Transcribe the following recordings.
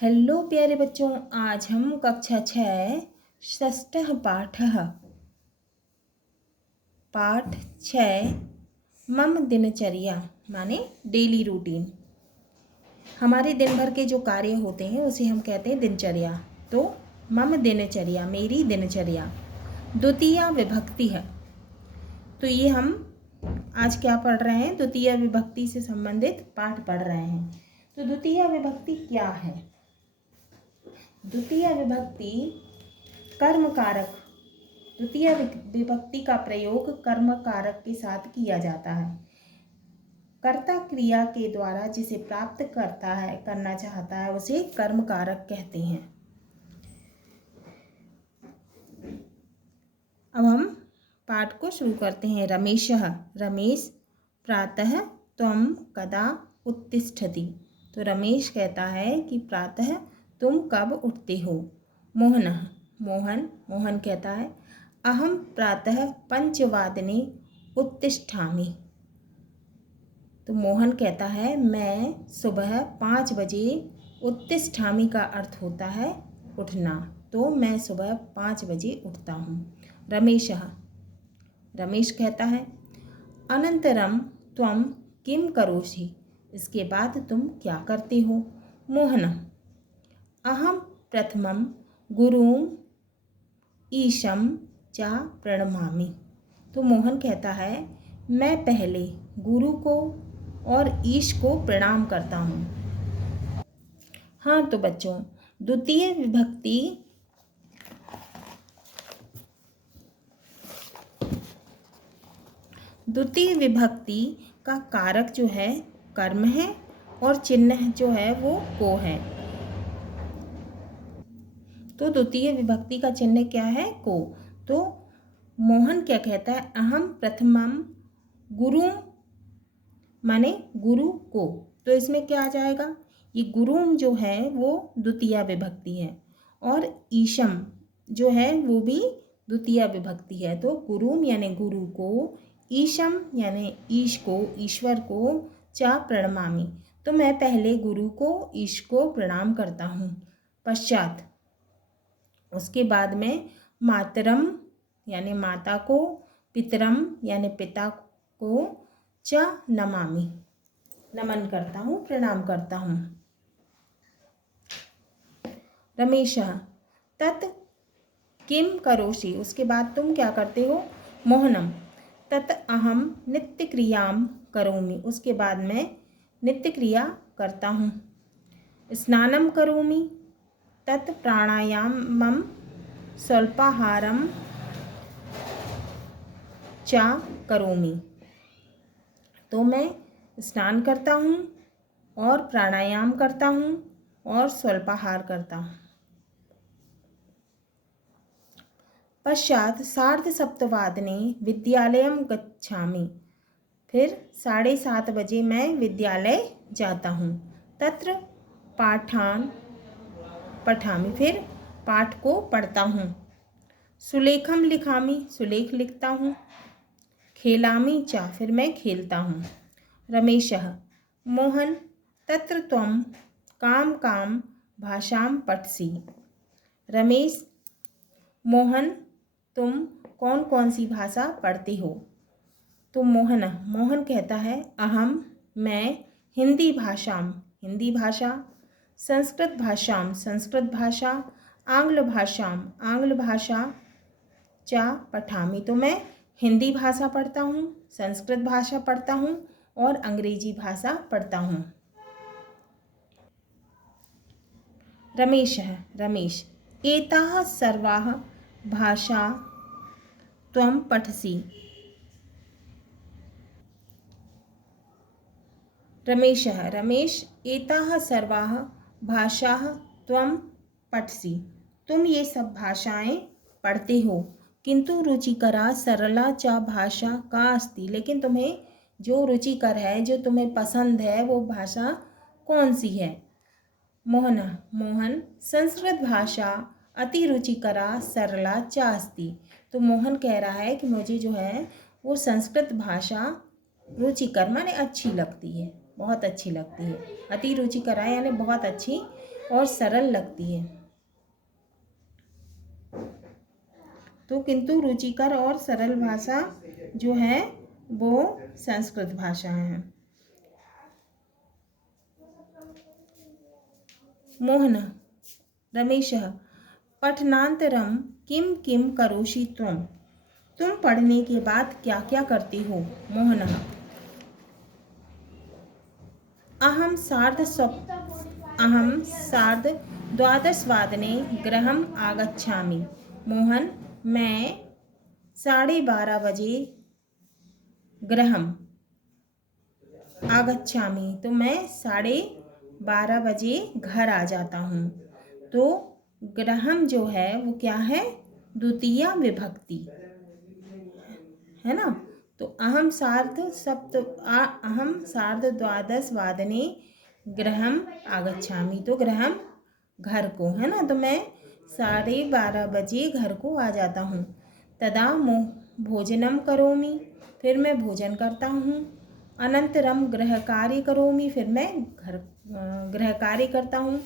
Hello प्यारे बच्चों, आज हम कक्षा 6 षष्ठः पाठ 6 मम दिनचर्या माने डेली रूटीन। हमारे दिन भर के जो कार्य होते हैं उसे हम कहते हैं दिनचर्या। तो मम दिनचर्या मेरी दिनचर्या द्वितीया विभक्ति है। तो ये हम आज क्या पढ़ रहे हैं? द्वितीया विभक्ति से संबंधित पाठ पढ़ रहे हैं। तो द्वितीया विभक्ति क्या है? द्वितीय विभक्ति कर्म कारक। द्वितीय विभक्ति का प्रयोग कर्म कारक के साथ किया जाता है। कर्ता क्रिया के द्वारा जिसे प्राप्त करता है करना चाहता है उसे कर्म कारक कहते हैं। अब हम पाठ को शुरू करते हैं। रमेशः रमेश प्रातः त्वं कदा उत्तिष्ठति। तो रमेश कहता है कि प्रातः तुम कब उठते हो। मोहनः मोहन कहता है अहम प्रातः पंचवादने उत्तिष्ठामि। तो मोहन कहता है मैं सुबह 5 बजे, उत्तिष्ठामि का अर्थ होता है उठना, तो मैं सुबह 5 बजे उठता हूँ। रमेश कहता है अनंतरम त्वं किम करोषि। इसके बाद तुम क्या करते हो। मोहनः अहम प्रथमं गुरुं ईशं च प्रणमामि। तो मोहन कहता है मैं पहले गुरु को और ईश को प्रणाम करता हूँ। हाँ तो बच्चों, द्वितीय विभक्ति का कारक जो है कर्म है और चिन्ह जो है वो को है। तो द्वितीय विभक्ति का चिन्ह क्या है? को। तो मोहन क्या कहता है? अहम प्रथमम गुरु माने गुरु को। तो इसमें क्या आ जाएगा? ये गुरु जो है वो द्वितीय विभक्ति है और ईशम जो है वो भी द्वितीय विभक्ति है। तो गुरु यानी गुरु को, ईशम यानी ईश को, ईश्वर को, चा प्रणमामि। तो मैं पहले गुरु को, ईश को प्रणाम करता हूँ। पश्चात उसके बाद में मातरम यानी माता को, पितरम यानी पिता को, च नमामि नमन करता हूँ, प्रणाम करता हूँ। रमेशः तत् किम करोषि। उसके बाद तुम क्या करते हो। मोहनम तत् अहम नित्य क्रियां करोमि। उसके बाद मैं नित्य क्रिया करता हूँ। स्नानं करोमि तत् प्राणायामं स्वल्पाहारं च करोमि। तो मैं स्नान करता हूँ और प्राणायाम करता हूँ और स्वल्पाहार करता हूँ। पश्चात 7:30 विद्यालयं गच्छामि। फिर 7:30 बजे मैं विद्यालय जाता हूँ। तत्र पाठान् पठामि। फिर पाठ को पढ़ता हूँ। सुलेखम लिखामि। सुलेख लिखता हूँ। खेलामि च। फिर मैं खेलता हूँ। रमेशः मोहन तत्र त्वं कां भाषां पठसि। रमेश मोहन तुम कौन कौन सी भाषा पढ़ते हो। तो मोहन कहता है अहम मैं हिंदी भाषा, संस्कृत भाषा, आंग्ल भाषा च पठामि। तो मैं हिंदी भाषा पढ़ता हूँ, संस्कृत भाषा पढ़ता हूँ और अंग्रेजी भाषा पढ़ता हूँ। रमेश एताः सर्वाः भाषा त्वं पठसि। रमेश एताः सर्वाः भाषाः त्वं पठसि। तुम ये सब भाषाएं पढ़ते हो। किंतु रुचिकरा सरला च भाषा का अस्ति। लेकिन तुम्हें जो रुचिकर है, जो तुम्हें पसंद है, वो भाषा कौन सी है। मोहन संस्कृत भाषा अति रुचिकरा सरला च अस्ति। तो मोहन कह रहा है कि मुझे जो है वो संस्कृत भाषा रुचिकर माने अच्छी लगती है, बहुत अच्छी लगती है। अति रुचिकरा यानी बहुत अच्छी और सरल लगती है। तो किंतु रुचिकर और सरल भाषा जो है वो संस्कृत भाषा है। मोहन रमेशः पठनानन्तरं किं किं करोषि त्वं? तुम पढ़ने के बाद क्या क्या करती हो? मोहनः अहं सार्धद्वादशवादने गृहम् आगच्छामि। मोहन, मैं 12:30 बजे गृहम् आगच्छामि तो मैं 12:30 बजे घर आ जाता हूँ। तो गृहम् जो है वो क्या है? द्वितीया विभक्ति है ना। तो अहं सार्धद्वादशवादने गृहम् आगच्छामि तो गृहम् घर को है ना। तो मैं 12:30 बजे घर को आ जाता हूँ। तदा भोजनं करोमि, फिर मैं भोजन करता हूँ। अनंतरम गृहकार्य करोमि, फिर मैं गृहकार्य करता हूँ।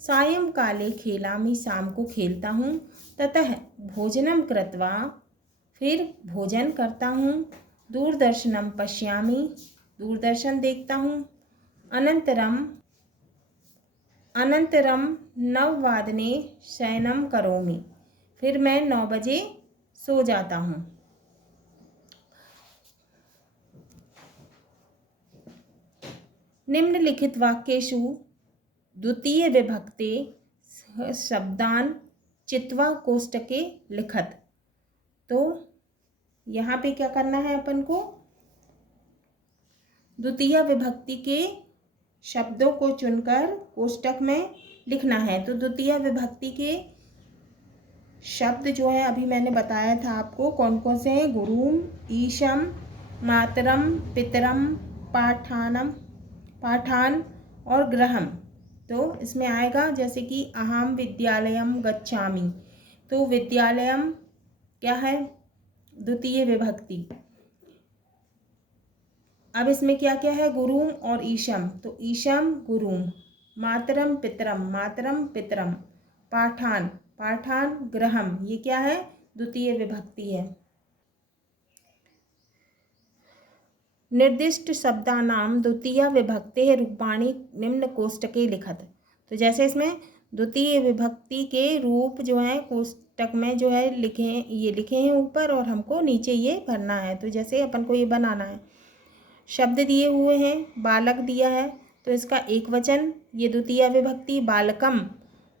सायंकाले खेलामि, शाम को खेलता हूँ। ततः भोजनं कृत्वा, फिर भोजन करता हूँ। दूरदर्शनं पश्यामि, दूरदर्शन देखता हूँ। अनंतरम 9:00 शयनं करोमि, फिर मैं 9 बजे सो जाता हूँ। निम्नलिखित वाक्येषु द्वितीय विभक्ते शब्दान चित्वा कोष्टके लिखत। तो यहाँ पे क्या करना है अपन को? द्वितीय विभक्ति के शब्दों को चुनकर कोष्टक में लिखना है। तो द्वितीय विभक्ति के शब्द जो है अभी मैंने बताया था आपको कौन कौन से हैं। गुरुम, ईशम, मातरम, पितरम, पाठान और गृहम। तो इसमें आएगा जैसे कि अहम विद्यालयम गच्छामि। तो विद्यालयम क्या है? द्वितीय विभक्ति। अब इसमें क्या क्या है? गुरुम और ईशम। तो ईशम गुरुम, मातरम पितरम, पाठान गृहम, ये क्या है? द्वितीय विभक्ति है। निर्दिष्ट शब्दानाम द्वितीय विभक्ते रूपाणि निम्न कोष्टके लिखत। तो जैसे इसमें द्वितीय विभक्ति के रूप जो है कोष्टक में जो है लिखे हैं ऊपर, और हमको नीचे ये भरना है। तो जैसे अपन को ये बनाना है, शब्द दिए हुए हैं, बालक दिया है तो इसका एक वचन, ये द्वितीय विभक्ति बालकम,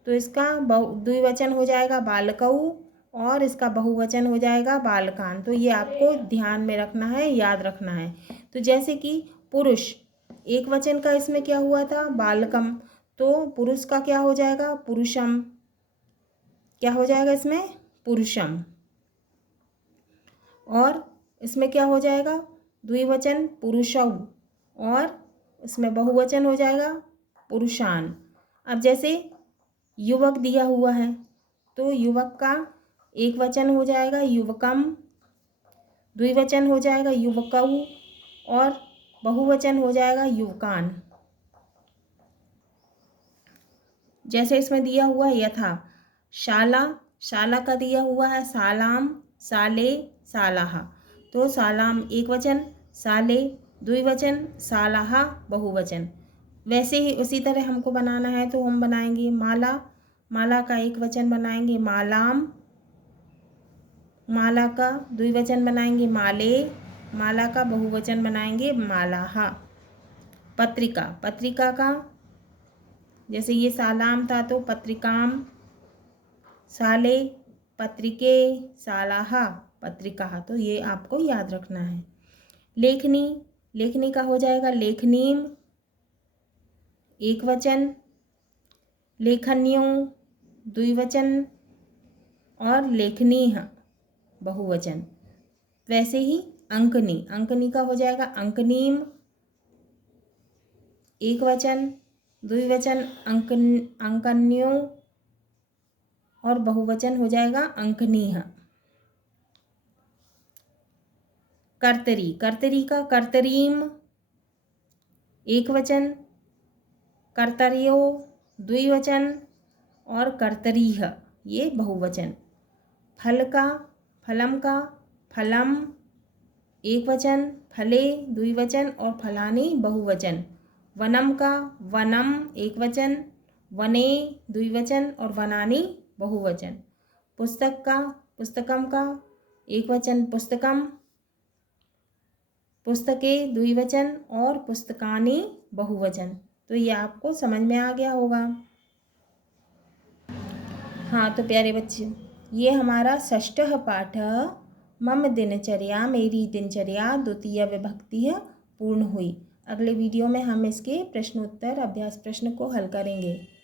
तो इसका द्विवचन हो जाएगा बालकऊ, और इसका बहुवचन हो जाएगा बालकान। तो ये आपको ध्यान में रखना है, याद रखना है। तो जैसे कि पुरुष, एक वचन का इसमें क्या हुआ था? बालकम। तो पुरुष का क्या हो जाएगा? पुरुषम। क्या हो जाएगा इसमें? पुरुषम। और इसमें क्या हो जाएगा? द्विवचन पुरुषौ, और इसमें बहुवचन हो जाएगा पुरुषान। अब जैसे युवक दिया हुआ है तो युवक का एक वचन हो जाएगा युवकम, द्विवचन हो जाएगा युवकऊ, और बहुवचन हो जाएगा युवकान। जैसे इसमें दिया हुआ है यथा, शाला का दिया हुआ है सालाम, साले, सालाहा। तो सालाम एक वचन, साले द्विवचन, सालाहा बहुवचन। वैसे ही उसी तरह हमको बनाना है तो हम बनाएंगे माला का एक वचन बनाएंगे मालाम, माला का द्विवचन बनाएंगे माले, माला का बहुवचन बनाएंगे मालाहा। पत्रिका का जैसे ये सालाम था तो पत्रिकाम, साले पत्रिके, सालाहा पत्रिका। तो ये आपको याद रखना है। लेखनी का हो जाएगा लेखनीम एक वचन, लेखन्यों द्विवचन, और लेखनीह बहुवचन। वैसे ही अंकनी का हो जाएगा अंकनीम एक वचन, द्विवचन अंकन्यों, और बहुवचन हो जाएगा अंकनीह। कर्तरी का कर्तरीम एक वचन, कर्तर्यो द्विवचन और कर्तरीह ये बहुवचन। फल का, फलम का, फलम एक वचन, फले द्विवचन और फलानि बहुवचन। वनम का, वनम एक वचन, वने द्विवचन और वनानि बहुवचन। पुस्तक का, पुस्तकम का एक वचन, पुस्तकम, पुस्तके द्विवचन और पुस्तकानि बहुवचन। तो ये आपको समझ में आ गया होगा। हाँ तो प्यारे बच्चे, ये हमारा षष्ठः पाठ मम दिनचर्या मेरी दिनचर्या द्वितीय विभक्ति पूर्ण हुई। अगले वीडियो में हम इसके प्रश्नोत्तर अभ्यास प्रश्न को हल करेंगे।